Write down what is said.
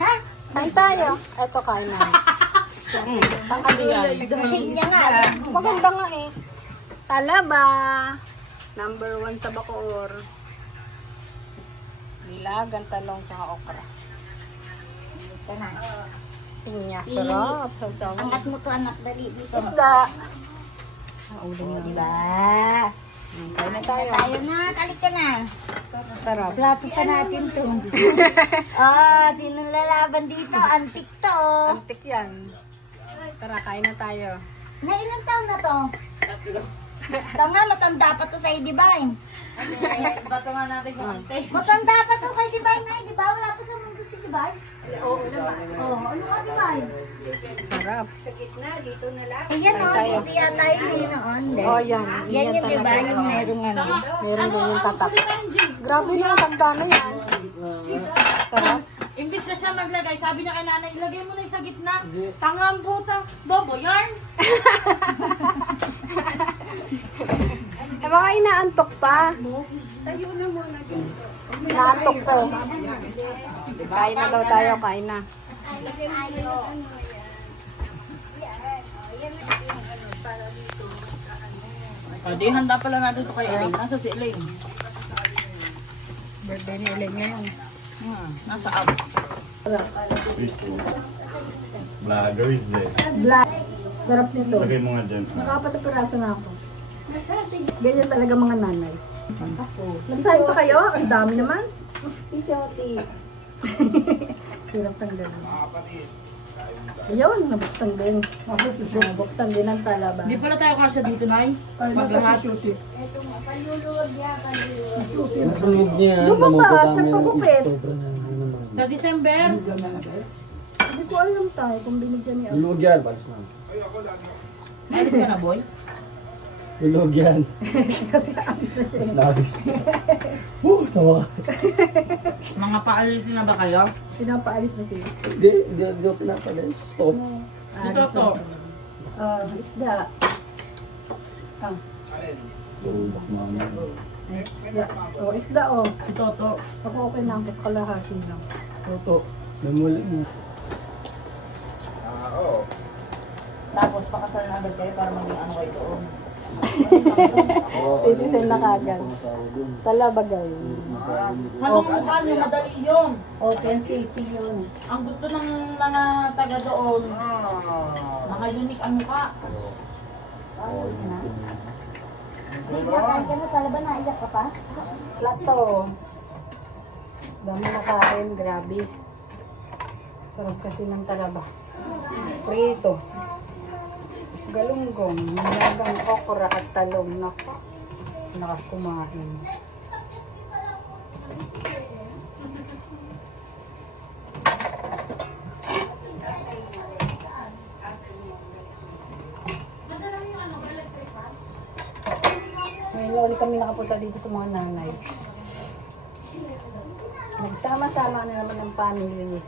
Ha? Kain tayo. Eto, kain na. Pangkabihan. Hinya nga. Maganda nga eh. Talaba. Number 1 sa Bacoor. Nilagang talong tsaka okra. Ito na. Pinya. Sarap. Sasawa. Angat mo to anak, dali dito. Isda. Ulo na. Diba? Kain na tayo. Tayo na, kalik ka na. Sarap. Plato pa natin to. Sinong lalaban dito? Antik to. Antik yan. Tara, kain na tayo. Na ilang taon na to? Tanga, matanda pa to sa Edibine. Bato nga natin kung ante. Matanda pa to kay Divine na, di ba? Wala pa sa mundo si Divine. Oo naman. Oo, ano nga Divine? Sarap. Ayan o, tayo. dito yata yun eh noon. Oh, yan. Yan yung talaga. diba, yung merong ano. Meron din yung tatak. Grabe na, tanda na yan. Sarap. Imbis na siya maglagay, sabi niya kay nanay, ilagay mo na yung sa gitna. Tangang butang, bobo yarn. Eh, baka inaantok pa. Inaantok pa eh. Kain na daw tayo, kain na. Di handa pala natin ito kay Elaine. Nasa si Elaine. Birthday ni Elaine ngayon. Nasa ab. Vlogger hindi. Black. Sarap nito. Lagay mo nga dyan. Nakapatid piraso na ako. Ganyan talaga mga nanay. Nagsahin pa kayo? Ang dami naman. Si Shoti. Hirap tanggalan. Ayun, nabuksan din. Nabuksan din ang talaba. Hindi pala tayo kasya dito, Nay. Maglahat. Tulog niya. Lumabas, nagpagupit. Sa December, Hindi ko alam tayo kung binigyan niya. Tulog yan. Balis na. nailis ka na, boy? Tulog yan. Kasi alis na siya. Sabi. Sawa. Mga paalis na ba kayo? Pinapaalis na siya. Hindi ako pinapalis. Stop. Si Toto. Isda. Tulog mo naman. Isda. O, isda o. Si Toto. Ako okay na ako sa kalahati lang. Toto. Namuli mo. Tapos pakasal na agad kayo para maging ano kayo doon. Citizen na kagad. Talaba gawin. Anong mukha niyo? Madali yun. Open safety yun. Ang gusto ng mga taga doon, mga unique ang mukha. Hindi, kakain ka na, talaba na, iyak ka pa? Plato. Dami na kain, grabe. Sarap kasi ng talaba. Prito. Galunggong, nilagang okra at talong. Nako, lakas kumain. Ngayon na ulit kami nakapunta dito sa mga nanay. Nagsama-sama na naman ang family.